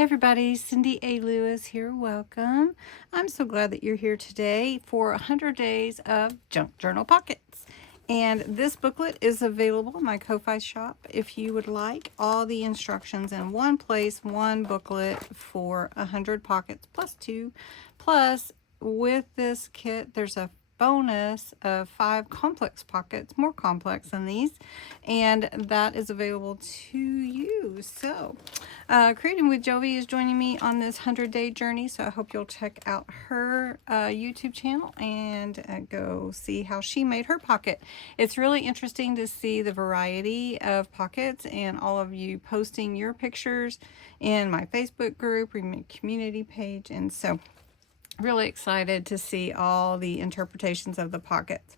Hey everybody, Cindy A. Lewis here. Welcome. I'm so glad that you're here today for 100 Days of Junk Journal Pockets. And this booklet is available in my Ko-Fi shop if you would like. All the instructions in one place, one booklet for 100 pockets plus 2. Plus, with this kit, there's a bonus of 5 complex pockets, more complex than these, and that is available to you. So Creating with Jovi is joining me on this 100-day journey, so I hope you'll check out her YouTube channel and go see how she made her pocket. It's really interesting to see the variety of pockets and all of you posting your pictures in my Facebook group or my community page, and so really excited to see all the interpretations of the pockets.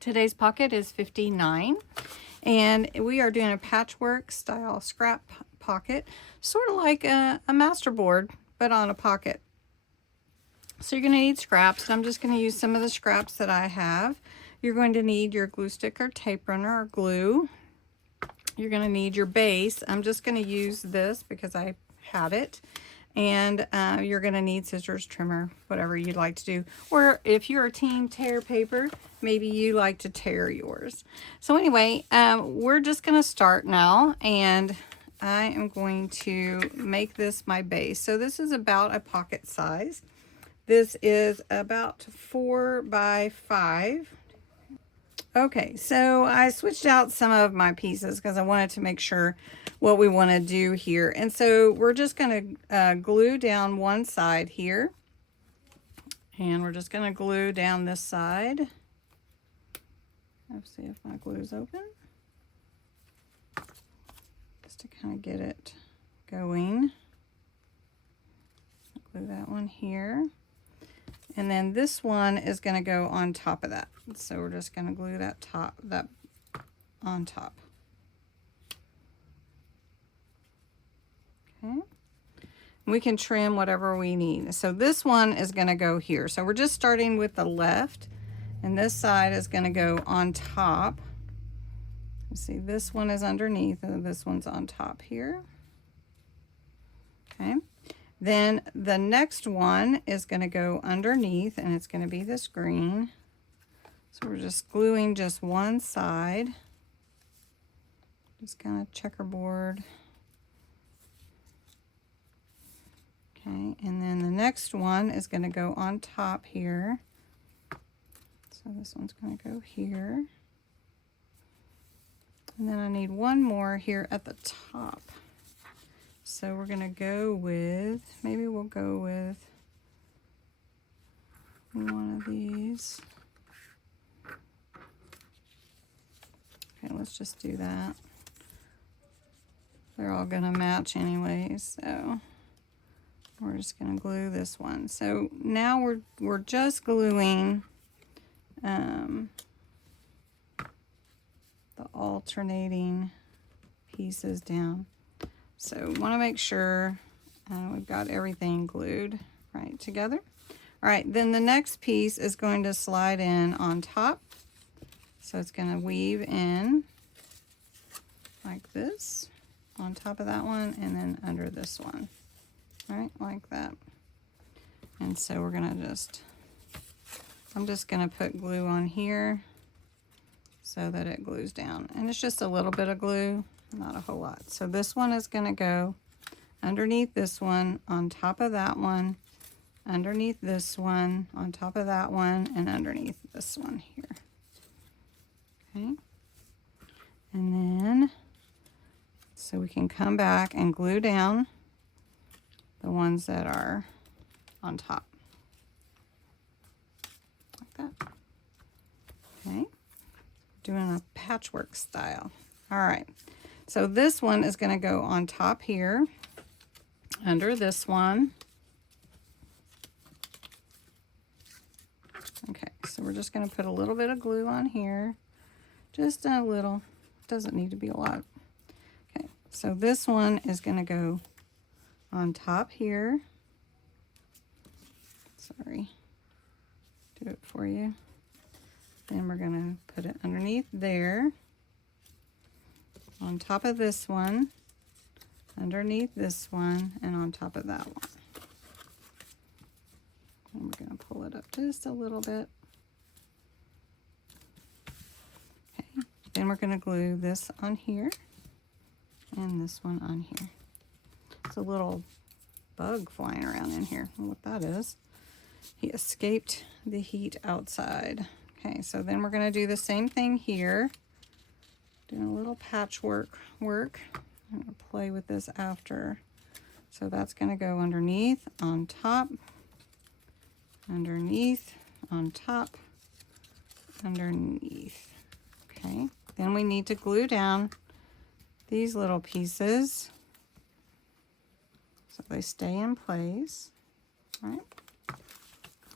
Today's pocket is 59, and we are doing a patchwork style scrap pocket, sort of like a masterboard, but on a pocket. So you're going to need scraps, and I'm just going to use some of the scraps that I have. You're going to need your glue stick or tape runner or glue. You're going to need your base. I'm just going to use this because I had it. And you're going to need scissors, trimmer, whatever you'd like to do. Or if you're a team tear paper, maybe you like to tear yours. So anyway, we're just going to start now, and I am going to make this my base. So this is about a pocket size. This is about 4 by 5. Okay, so I switched out some of my pieces because I wanted to make sure what we want to do here. And so we're just going to glue down one side here. And we're just going to glue down this side. Let's see if my glue's open. Just to kind of get it going. Glue that one here. And then this one is going to go on top of that. So we're just going to glue that on top. Okay. We can trim whatever we need. So this one is going to go here. So we're just starting with the left, and this side is going to go on top. You see, this one is underneath, and this one's on top here. Okay. Then the next one is going to go underneath, and it's going to be this green. So we're just gluing just one side. Just kind of checkerboard. Okay, and then the next one is going to go on top here. So this one's going to go here. And then I need one more here at the top. So we're going to go with, maybe we'll go with one of these. Okay, let's just do that. They're all going to match anyway, so we're just going to glue this one. So now we're just gluing the alternating pieces down. So we want to make sure we've got everything glued right together. All right, then the next piece is going to slide in on top. So it's going to weave in like this on top of that one, and then under this one. All right, like that. And so we're going to I'm just going to put glue on here so that it glues down. And it's just a little bit of glue, not a whole lot. So this one is going to go underneath this one, on top of that one, underneath this one, on top of that one, and underneath this one here. Okay. And then, so we can come back and glue down the ones that are on top. Like that. Okay. Doing a patchwork style. All right. So this one is going to go on top here, under this one. Okay, so we're just going to put a little bit of glue on here. Just a little. Doesn't need to be a lot. Okay, so this one is going to go on top here. Sorry. Do it for you. Then we're going to put it underneath there. On top of this one, underneath this one, and on top of that one. And we're going to pull it up just a little bit. Okay, then we're going to glue this on here and this one on here. It's a little bug flying around in here. I don't know what that is. He escaped the heat outside. Okay, so then we're going to do the same thing here. Doing a little patchwork work. I'm going to play with this after. So that's going to go underneath, on top, underneath, on top, underneath. Okay, then we need to glue down these little pieces so they stay in place.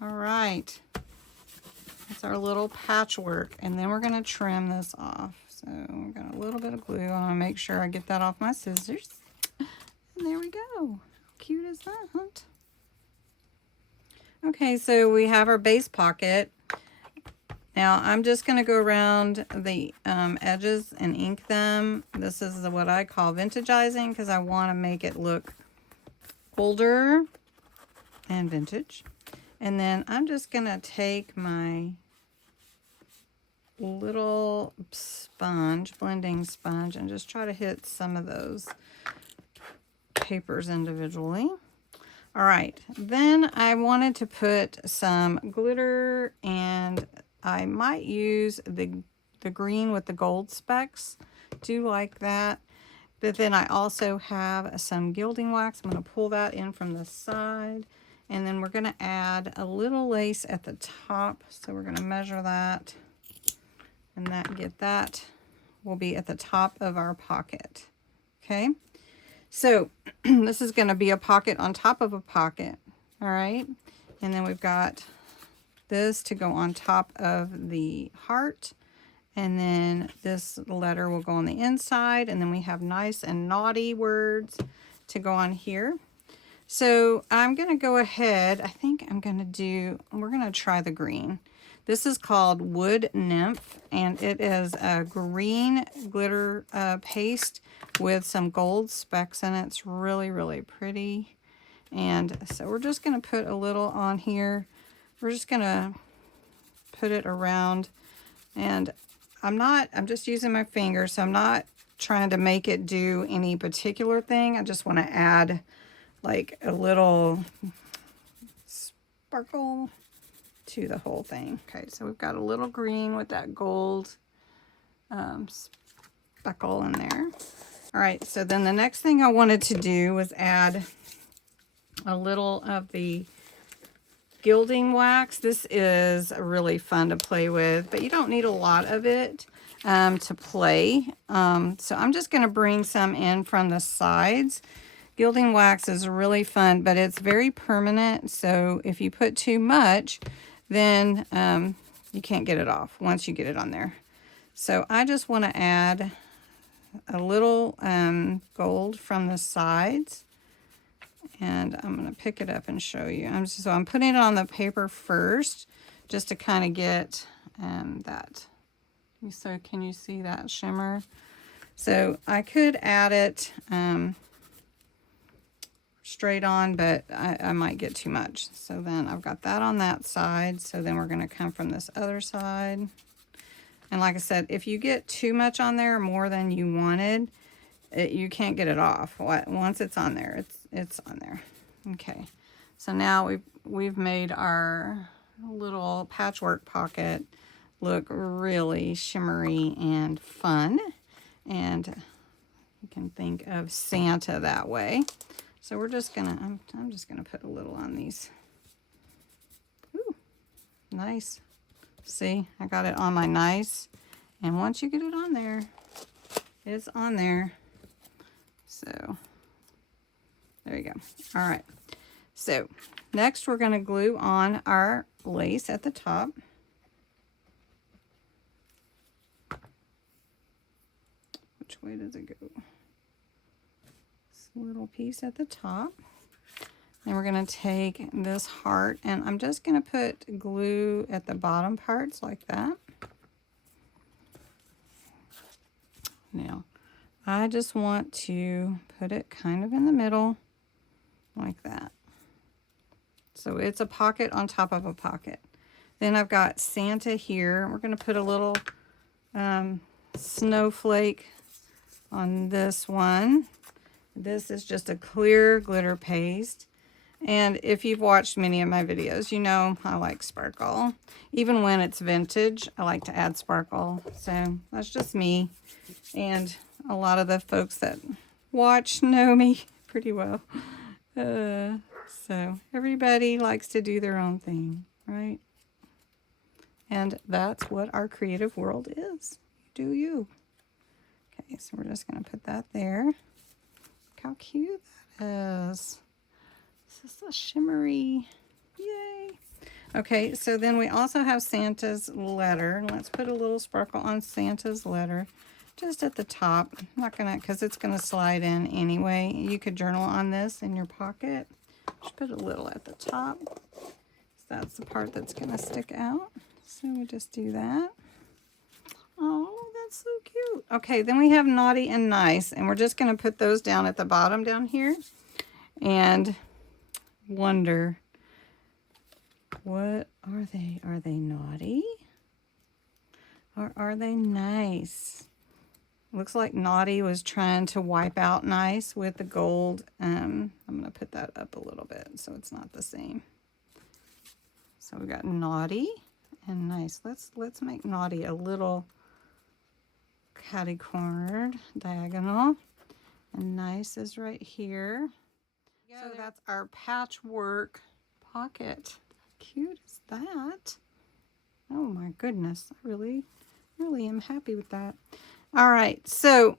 All right. That's our little patchwork, and then we're going to trim this off. So we've got a little bit of glue. I want to make sure I get that off my scissors. And there we go. How cute is that? Okay, so we have our base pocket. Now I'm just going to go around the edges and ink them. This is what I call vintagizing because I want to make it look older and vintage. And then I'm just going to take my little sponge, blending sponge, and just try to hit some of those papers individually. All right, then I wanted to put some glitter, and I might use the green with the gold specks. Do like that. But then I also have some gilding wax. I'm going to pull that in from the side. And then we're going to add a little lace at the top. So we're going to measure that. And that will be at the top of our pocket. Okay. So this is going to be a pocket on top of a pocket. All right. And then we've got this to go on top of the heart. And then this letter will go on the inside. And then we have nice and naughty words to go on here. So I'm going to go ahead. I think we're going to try the green. This is called Wood Nymph, and it is a green glitter paste with some gold specks in it. It's really, really pretty. And so we're just going to put a little on here. We're just going to put it around, and I'm just using my finger, so I'm not trying to make it do any particular thing. I just want to add like a little sparkle to the whole thing. Okay, so we've got a little green with that gold speckle in there. All right, so then the next thing I wanted to do was add a little of the gilding wax. This is really fun to play with, but you don't need a lot of it to play. So I'm just going to bring some in from the sides. Gilding wax is really fun, but it's very permanent. So if you put too much, then you can't get it off once you get it on there. So I just want to add a little gold from the sides. And I'm going to pick it up and show you. I'm putting it on the paper first, just to kind of get that. So can you see that shimmer? So I could add it straight on, but I might get too much. So then I've got that on that side. So then we're going to come from this other side. And like I said, if you get too much on there, more than you wanted, you can't get it off. Once it's on there, it's on there. Okay, so now we've made our little patchwork pocket look really shimmery and fun, and you can think of Santa that way. So we're just gonna I'm just gonna put a little on these. Ooh, nice. See, I got it on my nice, and once you get it on there, it's on there. So there you go. All right. So next we're going to glue on our lace at the top. Which way does it go? This little piece at the top. And we're going to take this heart, and I'm just going to put glue at the bottom parts like that. Now, I just want to put it kind of in the middle like that. So it's a pocket on top of a pocket. Then I've got Santa here. We're going to put a little snowflake on this one. This is just a clear glitter paste. And if you've watched many of my videos, you know I like sparkle. Even when it's vintage, I like to add sparkle. So that's just me. And a lot of the folks that watch know me pretty well. So everybody likes to do their own thing, right? And that's what our creative world is. You do you. Okay, so we're just going to put that there. Look how cute that is. This is a shimmery. Yay. Okay, so then we also have Santa's letter. Let's put a little sparkle on Santa's letter just at the top. I'm not going to, because it's going to slide in anyway. You could journal on this in your pocket. Just put a little at the top. That's the part that's going to stick out. So we just do that. Oh, that's so cute. Okay, then we have naughty and nice, and we're just going to put those down at the bottom down here and wonder, what are they? Are they naughty or are they nice? Looks like naughty was trying to wipe out nice with the gold. I'm going to put that up a little bit so it's not the same. So we got naughty and nice. Let's make naughty a little catty-cornered, diagonal, and nice is right here. So that's our patchwork pocket. How cute is that? Oh my goodness, I really am happy with that. All right, so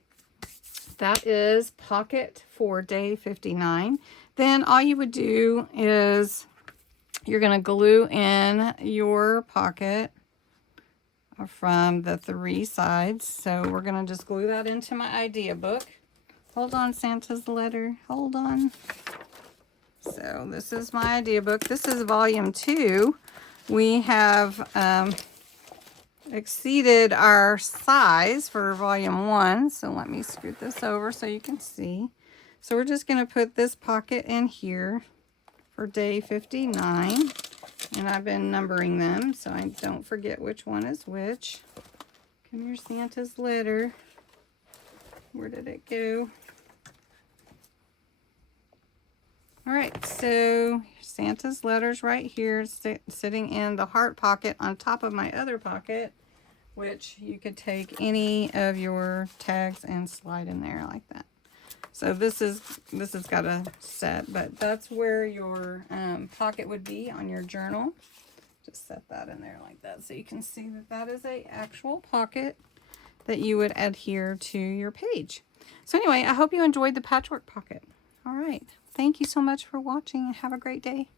that is pocket for day 59. Then all you would do is you're going to glue in your pocket from the 3 sides. So we're going to just glue that into my idea book. Hold on, Santa's letter. Hold on. So this is my idea book. This is volume 2. We have exceeded our size for volume 1. So let me scoot this over so you can see. So we're just going to put this pocket in here for day 59. And I've been numbering them so I don't forget which one is which. Come here, Santa's letter. Where did it go? All right, so Santa's letter's right here, sitting in the heart pocket on top of my other pocket, which you could take any of your tags and slide in there like that. So this has got a set, but that's where your pocket would be on your journal. Just set that in there like that so you can see that that is a actual pocket that you would adhere to your page. So anyway, I hope you enjoyed the patchwork pocket. All right. Thank you so much for watching and have a great day.